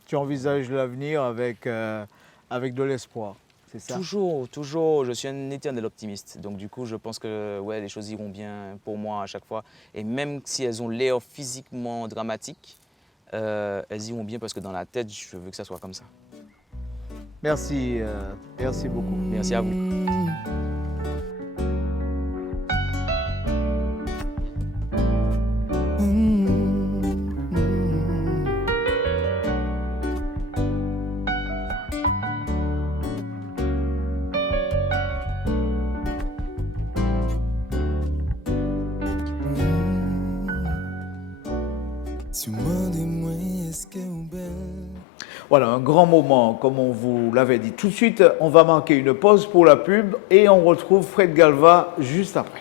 Tu envisages l'avenir avec de l'espoir? C'est ça? Toujours, toujours, je suis un éternel optimiste. Donc du coup, je pense que ouais, les choses iront bien pour moi à chaque fois. Et même si elles ont l'air physiquement dramatiques, elles iront bien parce que dans la tête, je veux que ça soit comme ça. Merci, merci beaucoup. Merci à vous. Voilà, un grand moment, comme on vous l'avait dit. Tout de suite, on va marquer une pause pour la pub et on retrouve Fred Galva juste après.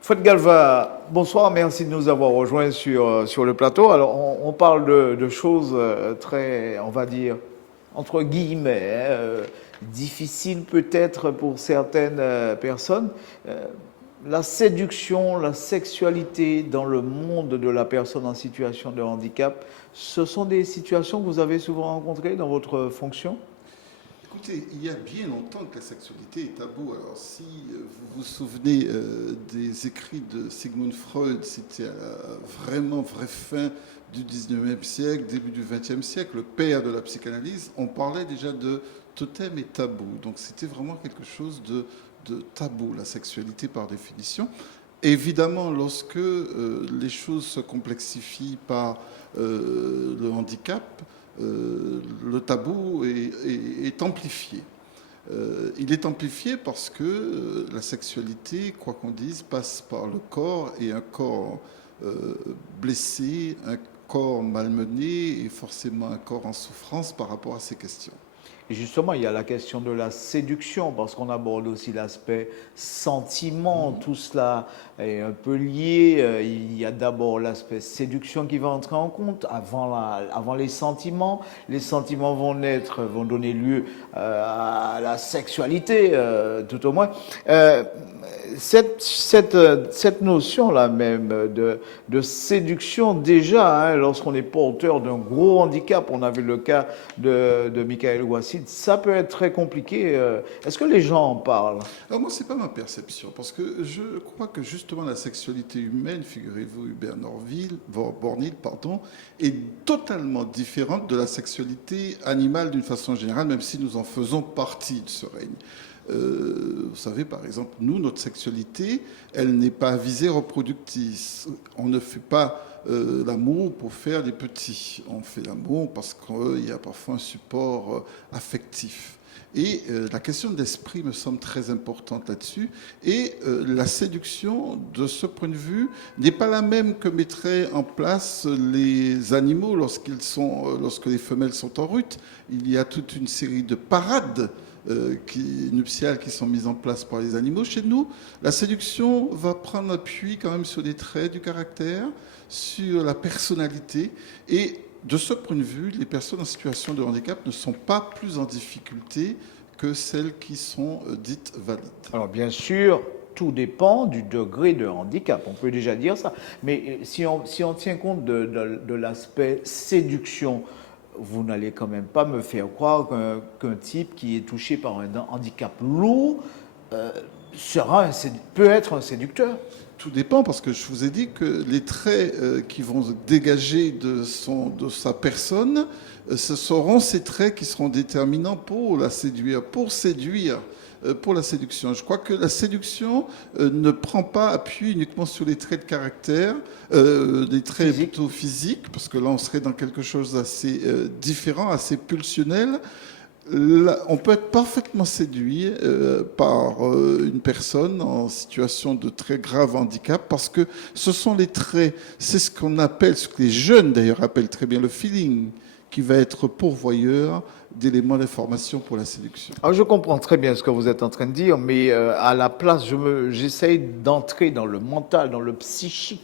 Fred Galva, bonsoir, merci de nous avoir rejoints sur le plateau. Alors, on parle de choses très, on va dire, entre guillemets, difficiles peut-être pour certaines personnes. La séduction, la sexualité dans le monde de la personne en situation de handicap, ce sont des situations que vous avez souvent rencontrées dans votre fonction? Écoutez, il y a bien longtemps que la sexualité est tabou. Alors, si vous vous souvenez des écrits de Sigmund Freud, c'était à la vraiment vraie fin du 19e siècle, début du 20e siècle, le père de la psychanalyse, on parlait déjà de totem et tabou. Donc, c'était vraiment quelque chose de tabou, la sexualité par définition. Évidemment, lorsque les choses se complexifient par le handicap, le tabou est amplifié. Il est amplifié parce que la sexualité, quoi qu'on dise, passe par le corps, et un corps blessé, un corps malmené et forcément un corps en souffrance par rapport à ces questions. Et justement, il y a la question de la séduction, parce qu'on aborde aussi l'aspect sentiment. Tout cela est un peu lié. Il y a d'abord l'aspect séduction qui va entrer en compte avant les sentiments. Les sentiments vont naître, vont donner lieu à la sexualité, tout au moins. Cette notion-là même de séduction, déjà, lorsqu'on est porteur d'un gros handicap, on a vu le cas de Michael Ouassid, ça peut être très compliqué. Est-ce que les gens en parlent? Alors moi, ce n'est pas ma perception, parce que je crois que justement la sexualité humaine, figurez-vous, Hubert Bornil, est totalement différente de la sexualité animale d'une façon générale, même si nous en faisons partie de ce règne. Vous savez, par exemple, nous, notre sexualité, elle n'est pas à visée reproductrice. On ne fait pas l'amour pour faire des petits. On fait l'amour parce qu'il y a parfois un support affectif. Et la question de l'esprit me semble très importante là-dessus. Et la séduction, de ce point de vue, n'est pas la même que mettraient en place les animaux lorsque les femelles sont en rut. Il y a toute une série de parades nuptiales qui sont mises en place par les animaux. Chez nous, la séduction va prendre appui quand même sur des traits du caractère, sur la personnalité. Et de ce point de vue, les personnes en situation de handicap ne sont pas plus en difficulté que celles qui sont dites valides. Alors bien sûr, tout dépend du degré de handicap, on peut déjà dire ça. Mais si on tient compte de l'aspect séduction, vous n'allez quand même pas me faire croire qu'un type qui est touché par un handicap lourd, peut être un séducteur. Tout dépend, parce que je vous ai dit que les traits qui vont se dégager de sa personne, ce seront ces traits qui seront déterminants pour la séduire, pour la séduction. Je crois que la séduction ne prend pas appui uniquement sur les traits de caractère, des traits plutôt physiques, parce que là on serait dans quelque chose d'assez différent, assez pulsionnel. Là, on peut être parfaitement séduit par une personne en situation de très grave handicap, parce que ce sont les traits, c'est ce qu'on appelle, ce que les jeunes d'ailleurs appellent très bien le feeling, qui va être pourvoyeur d'éléments d'information pour la séduction. Alors je comprends très bien ce que vous êtes en train de dire, mais à la place, j'essaye d'entrer dans le mental, dans le psychique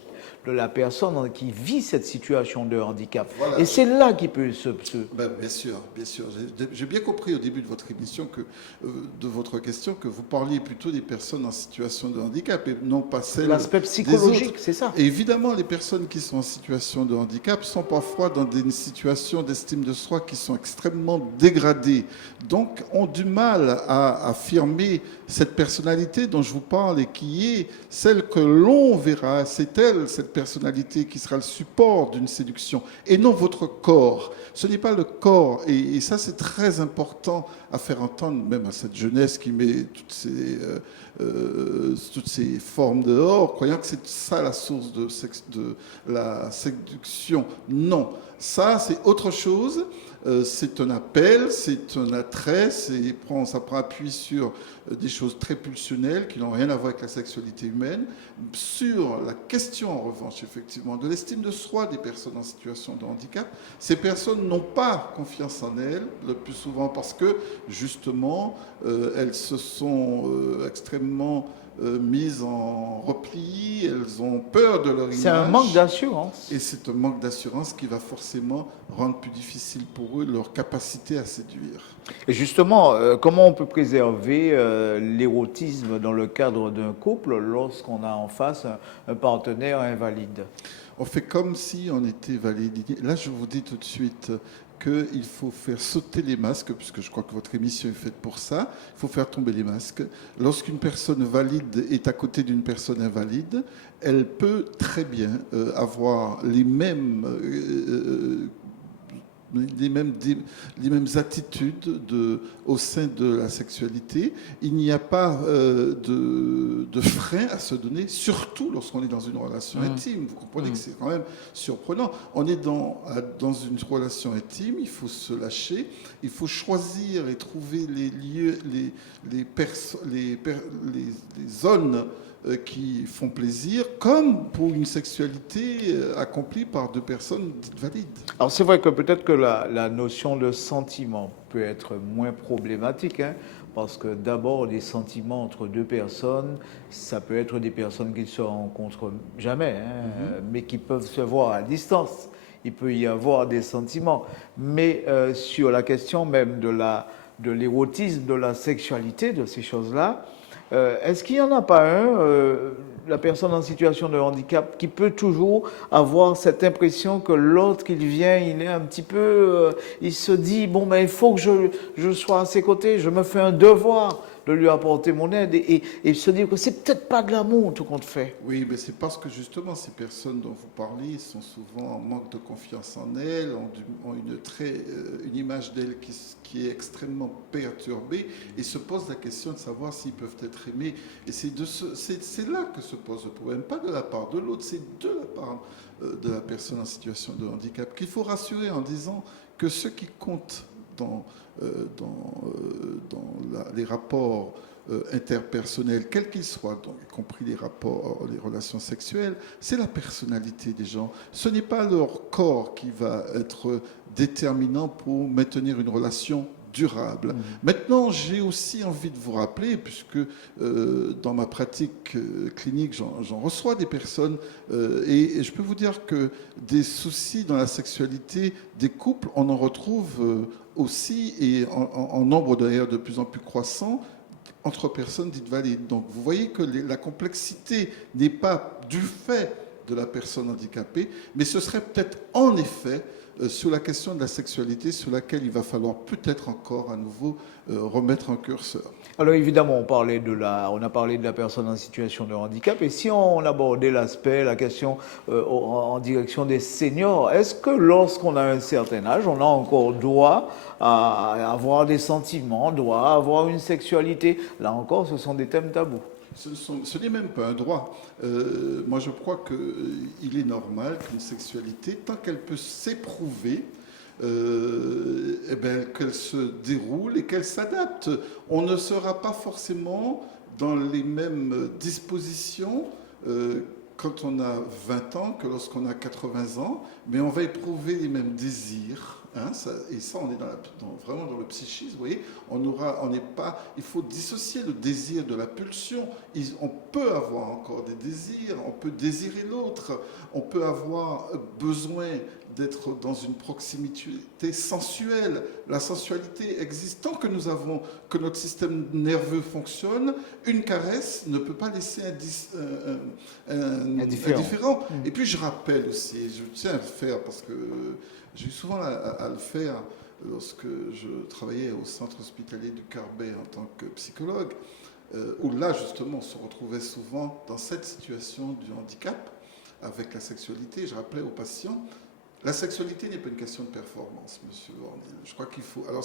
de la personne qui vit cette situation de handicap. Voilà. Et c'est là qu'il peut se... Bien sûr, bien sûr. J'ai bien compris au début de votre émission, de votre question, que vous parliez plutôt des personnes en situation de handicap et non pas celles l'aspect psychologique, c'est ça. Et évidemment, les personnes qui sont en situation de handicap sont parfois dans des situations d'estime de soi qui sont extrêmement dégradées. Donc, ont du mal à affirmer cette personnalité dont je vous parle et qui est celle que l'on verra. C'est elle, cette personnalité qui sera le support d'une séduction et non votre corps. Ce n'est pas le corps, et ça c'est très important à faire entendre même à cette jeunesse qui met toutes ces formes dehors, croyant que c'est ça la source de la séduction. Non, ça c'est autre chose. C'est un appel, c'est un attrait, ça prend appui sur des choses très pulsionnelles qui n'ont rien à voir avec la sexualité humaine. Sur la question, en revanche, effectivement, de l'estime de soi des personnes en situation de handicap, ces personnes n'ont pas confiance en elles, le plus souvent parce que, justement, elles se sont extrêmement mises en repli, elles ont peur de leur image. C'est un manque d'assurance. Et c'est un manque d'assurance qui va forcément rendre plus difficile pour eux leur capacité à séduire. Et justement, comment on peut préserver l'érotisme dans le cadre d'un couple lorsqu'on a en face un partenaire invalide? On fait comme si on était valide. Là, je vous dis tout de suite qu'il faut faire sauter les masques, puisque je crois que votre émission est faite pour ça. Il faut faire tomber les masques. Lorsqu'une personne valide est à côté d'une personne invalide, elle peut très bien avoir les mêmes attitudes au sein de la sexualité. Il n'y a pas de frein à se donner, surtout lorsqu'on est dans une relation intime. Vous comprenez que c'est quand même surprenant. On est dans une relation intime, il faut se lâcher, il faut choisir et trouver les lieux, les zones qui font plaisir, comme pour une sexualité accomplie par deux personnes dites valides. Alors c'est vrai que peut-être que la notion de sentiment peut être moins problématique, hein, parce que d'abord les sentiments entre deux personnes, ça peut être des personnes qui ne se rencontrent jamais, hein, mais qui peuvent se voir à distance. Il peut y avoir des sentiments, mais sur la question même de l'érotisme, de la sexualité, de ces choses-là, est-ce qu'il n'y en a pas la personne en situation de handicap, qui peut toujours avoir cette impression que l'autre qu'il vient, il est un petit peu... il se dit, bon, ben, il faut que je sois à ses côtés, je me fais un devoir de lui apporter mon aide et se dire que c'est peut-être pas de l'amour tout compte fait. Oui, mais c'est parce que justement ces personnes dont vous parlez sont souvent en manque de confiance en elles, ont une image d'elles qui est extrêmement perturbée et se posent la question de savoir s'ils peuvent être aimés. Et c'est là que se pose le problème, pas de la part de l'autre, c'est de la part de la personne en situation de handicap qu'il faut rassurer en disant que ce qui compte dans les rapports interpersonnels, quels qu'ils soient, donc, y compris les relations sexuelles, c'est la personnalité des gens. Ce n'est pas leur corps qui va être déterminant pour maintenir une relation durable. Maintenant, j'ai aussi envie de vous rappeler, puisque dans ma pratique clinique, j'en reçois des personnes, et je peux vous dire que des soucis dans la sexualité des couples, on en retrouve aussi, et en nombre d'ailleurs de plus en plus croissant, entre personnes dites valides. Donc vous voyez que la complexité n'est pas du fait de la personne handicapée, mais ce serait peut-être en effet sur la question de la sexualité sur laquelle il va falloir peut-être encore à nouveau remettre un curseur. Alors évidemment, on a parlé de la personne en situation de handicap, et si on abordait la question en direction des seniors, est-ce que lorsqu'on a un certain âge, on a encore droit à avoir des sentiments, droit à avoir une sexualité? Là encore, ce sont des thèmes tabous. Ce n'est même pas un droit. Moi, je crois qu'il est normal qu'une sexualité, tant qu'elle peut s'éprouver, qu'elle se déroule et qu'elle s'adapte. On ne sera pas forcément dans les mêmes dispositions quand on a 20 ans que lorsqu'on a 80 ans, mais on va éprouver les mêmes désirs. Hein, et ça, on est vraiment dans le psychisme, vous voyez. Il faut dissocier le désir de la pulsion. On peut avoir encore des désirs, on peut désirer l'autre, on peut avoir besoin d'être dans une proximité sensuelle. La sensualité existe tant que que notre système nerveux fonctionne. Une caresse ne peut pas laisser indifférent. Et puis je rappelle aussi, je tiens à le faire parce que j'ai eu souvent à le faire lorsque je travaillais au centre hospitalier du Carbet en tant que psychologue, où là justement on se retrouvait souvent dans cette situation du handicap avec la sexualité. Je rappelais aux patients, la sexualité n'est pas une question de performance, monsieur Bornil. Je crois qu'il faut... Alors,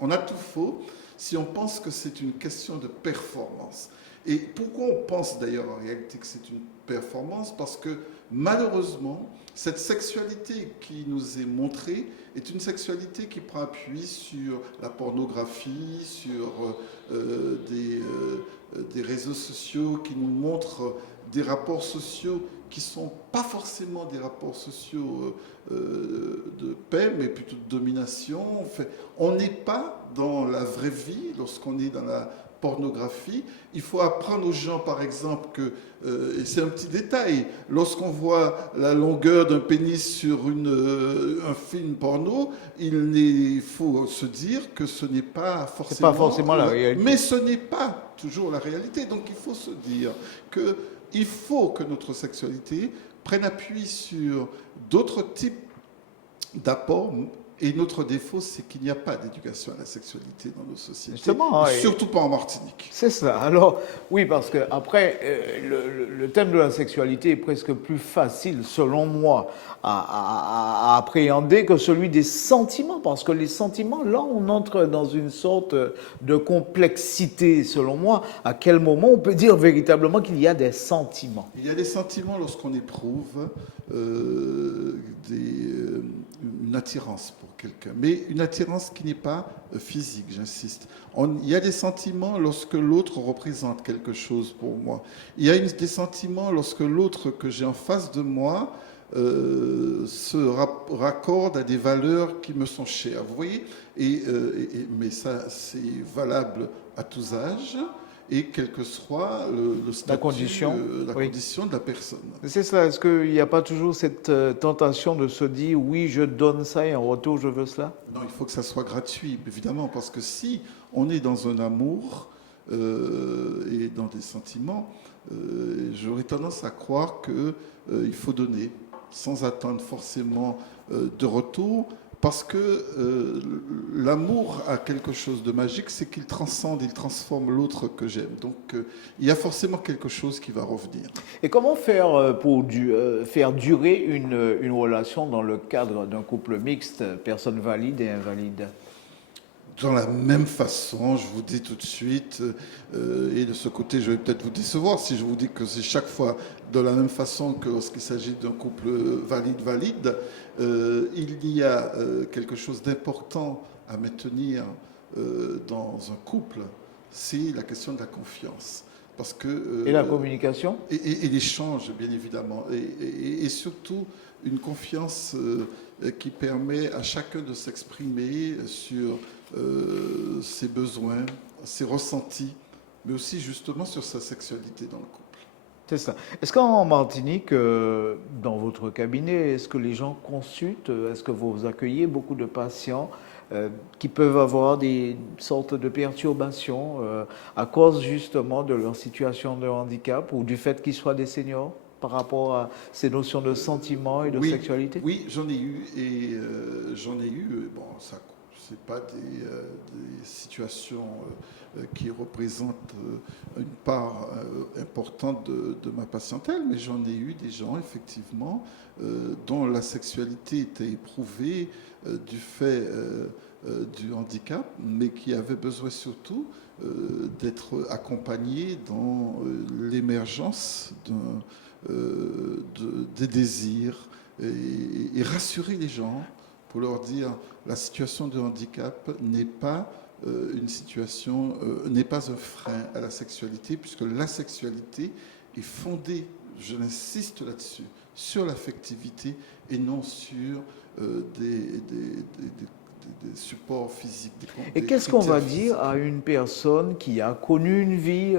on a tout faux si on pense que c'est une question de performance. Et pourquoi on pense d'ailleurs en réalité que c'est une performance? Parce que malheureusement, cette sexualité qui nous est montrée est une sexualité qui prend appui sur la pornographie, sur des réseaux sociaux qui nous montrent des rapports sociaux qui ne sont pas forcément des rapports sociaux de paix, mais plutôt de domination. On n'est pas dans la vraie vie lorsqu'on est dans la pornographie. Il faut apprendre aux gens, par exemple, et c'est un petit détail, lorsqu'on voit la longueur d'un pénis sur un film porno, il faut se dire que ce n'est pas forcément la réalité. Mais ce n'est pas toujours la réalité. Donc il faut se dire qu'il faut que notre sexualité prenne appui sur d'autres types d'apports. Et notre défaut, c'est qu'il n'y a pas d'éducation à la sexualité dans nos sociétés. Justement, surtout pas en Martinique. C'est ça. Alors, oui, parce que après, le thème de la sexualité est presque plus facile, selon moi, à appréhender que celui des sentiments. Parce que les sentiments, là, on entre dans une sorte de complexité, selon moi. À quel moment on peut dire véritablement qu'il y a des sentiments? Il y a des sentiments lorsqu'on éprouve une attirance pour quelqu'un, mais une attirance qui n'est pas physique, j'insiste. Il y a des sentiments lorsque l'autre représente quelque chose pour moi. Il y a des sentiments lorsque l'autre que j'ai en face de moi se raccorde à des valeurs qui me sont chères. Vous voyez, mais ça, c'est valable à tous âges. Et quel que soit le statut, la condition de la personne. C'est ça. Est-ce qu'il n'y a pas toujours cette tentation de se dire oui, je donne ça et en retour je veux cela? Non, il faut que ça soit gratuit, évidemment, parce que si on est dans un amour et dans des sentiments, j'aurais tendance à croire qu'il faut donner sans attendre forcément de retour. Parce que l'amour a quelque chose de magique, c'est qu'il transcende, il transforme l'autre que j'aime. Donc il y a forcément quelque chose qui va revenir. Et comment faire pour faire durer une relation dans le cadre d'un couple mixte, personnes valides et invalides? Dans la même façon, je vous dis tout de suite, et de ce côté, je vais peut-être vous décevoir si je vous dis que c'est chaque fois de la même façon que lorsqu'il s'agit d'un couple valide, il y a quelque chose d'important à maintenir dans un couple, c'est la question de la confiance. Parce que, et la communication? Et l'échange, bien évidemment. Et surtout, une confiance qui permet à chacun de s'exprimer sur ses besoins, ses ressentis, mais aussi justement sur sa sexualité dans le couple. C'est ça. Est-ce qu'en Martinique, dans votre cabinet, est-ce que les gens consultent? Est-ce que vous accueillez beaucoup de patients qui peuvent avoir des sortes de perturbations à cause justement de leur situation de handicap ou du fait qu'ils soient des seniors? par rapport à ces notions de sentiment et de Oui, sexualité? Oui, j'en ai eu et bon, ça, c'est pas des situations qui représentent une part importante de ma patientèle, mais j'en ai eu des gens effectivement dont la sexualité était éprouvée du fait du handicap, mais qui avaient besoin surtout d'être accompagnés dans l'émergence des désirs et rassurer les gens pour leur dire la situation de handicap n'est pas une situation, n'est pas un frein à la sexualité, puisque la sexualité est fondée, je l'insiste là-dessus, sur l'affectivité et non sur des supports physiques. Et qu'est-ce qu'on va dire à une personne qui a connu une vie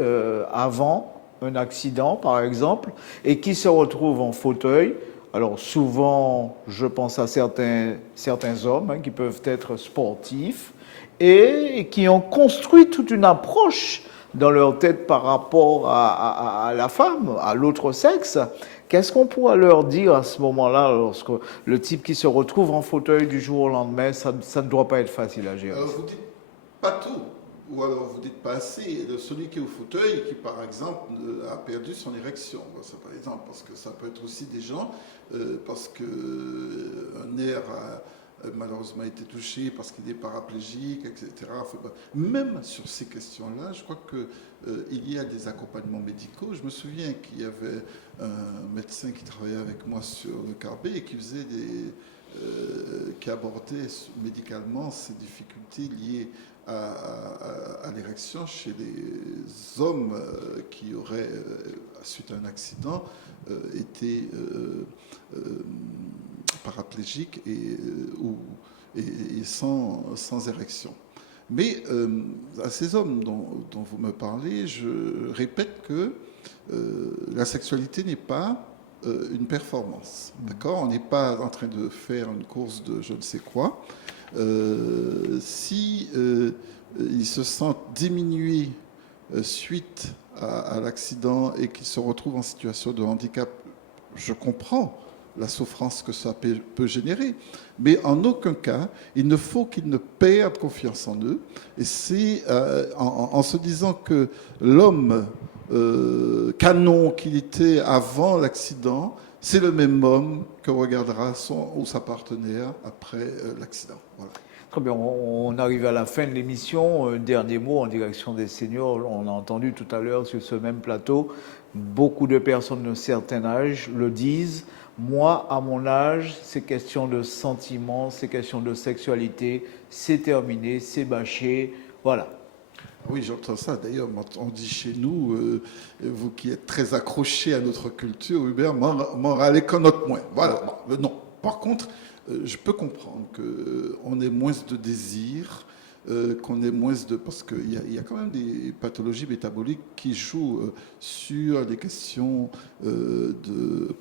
avant un accident, par exemple, et qui se retrouve en fauteuil? Alors souvent, je pense à certains hommes qui peuvent être sportifs et qui ont construit toute une approche dans leur tête par rapport à la femme, à l'autre sexe. Qu'est-ce qu'on pourra leur dire à ce moment-là, lorsque le type qui se retrouve en fauteuil du jour au lendemain, ça ne doit pas être facile à gérer? Alors vous dites pas tout, ou alors vous dites pas assez. Celui qui est au fauteuil, qui par exemple a perdu son érection, ça, par exemple, parce que ça peut être aussi des gens, parce qu'un nerf a malheureusement été touché, parce qu'il est paraplégique, etc. Enfin, même sur ces questions-là, je crois qu'il y a des accompagnements médicaux. Je me souviens qu'il y avait un médecin qui travaillait avec moi sur le Carbet et qui faisait qui abordait médicalement ces difficultés liées à l'érection chez les hommes qui auraient, suite à un accident, été paraplégiques et sans érection. Mais à ces hommes dont vous me parlez, je répète que la sexualité n'est pas une performance. D'accord ? On n'est pas en train de faire une course de je ne sais quoi. Si ils se sentent diminués suite à l'accident et qu'ils se retrouvent en situation de handicap, je comprends la souffrance que ça peut générer. Mais en aucun cas, il ne faut qu'ils ne perdent confiance en eux. Et c'est en se disant que l'homme canon qu'il était avant l'accident, c'est le même homme que regardera son ou sa partenaire après l'accident. Voilà. Très bien, on arrive à la fin de l'émission. Un dernier mot en direction des seniors. On a entendu tout à l'heure sur ce même plateau, beaucoup de personnes d'un certain âge le disent. Moi, à mon âge, ces questions de sentiments, ces questions de sexualité, c'est terminé, c'est bâché, voilà. Oui, j'entends ça. D'ailleurs, on dit chez nous, vous qui êtes très accrochés à notre culture, Hubert, m'en râlez qu'un autre moins. Voilà. Non. Par contre, je peux comprendre qu'on ait moins de désir, qu'on ait moins de... Parce qu'il y a quand même des pathologies métaboliques qui jouent sur des questions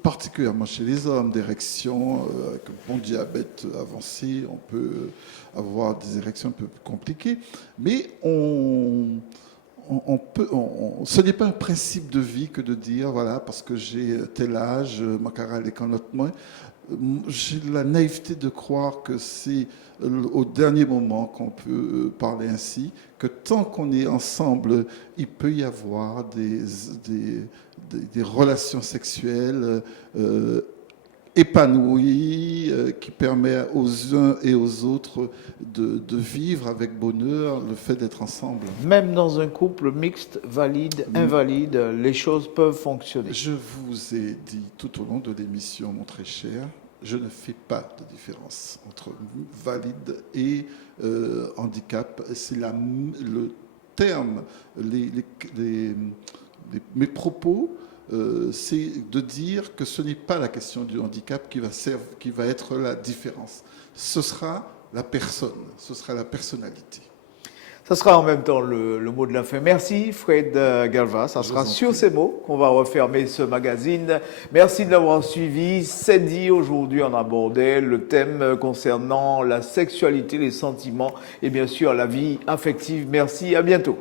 particulièrement chez les hommes, d'érection, avec un bon diabète avancé, on peut avoir des érections un peu plus compliquées. Mais ce n'est pas un principe de vie que de dire, voilà, parce que j'ai tel âge, ma carrière est qu'en autre moins. J'ai la naïveté de croire que c'est au dernier moment qu'on peut parler ainsi, que tant qu'on est ensemble, il peut y avoir des relations sexuelles épanouies qui permettent aux uns et aux autres de vivre avec bonheur le fait d'être ensemble. Même dans un couple mixte, valide, invalide, les choses peuvent fonctionner. Je vous ai dit tout au long de l'émission, mon très cher, je ne fais pas de différence entre valide et handicap. C'est le terme, mes propos, c'est de dire que ce n'est pas la question du handicap qui va être la différence. Ce sera la personne, ce sera la personnalité. Ça sera en même temps le mot de la fin. Merci Fred Galvas. Ça sera sur ces mots qu'on va refermer ce magazine. Merci de l'avoir suivi. C'est dit, aujourd'hui on abordait le thème concernant la sexualité, les sentiments et bien sûr la vie affective. Merci, à bientôt.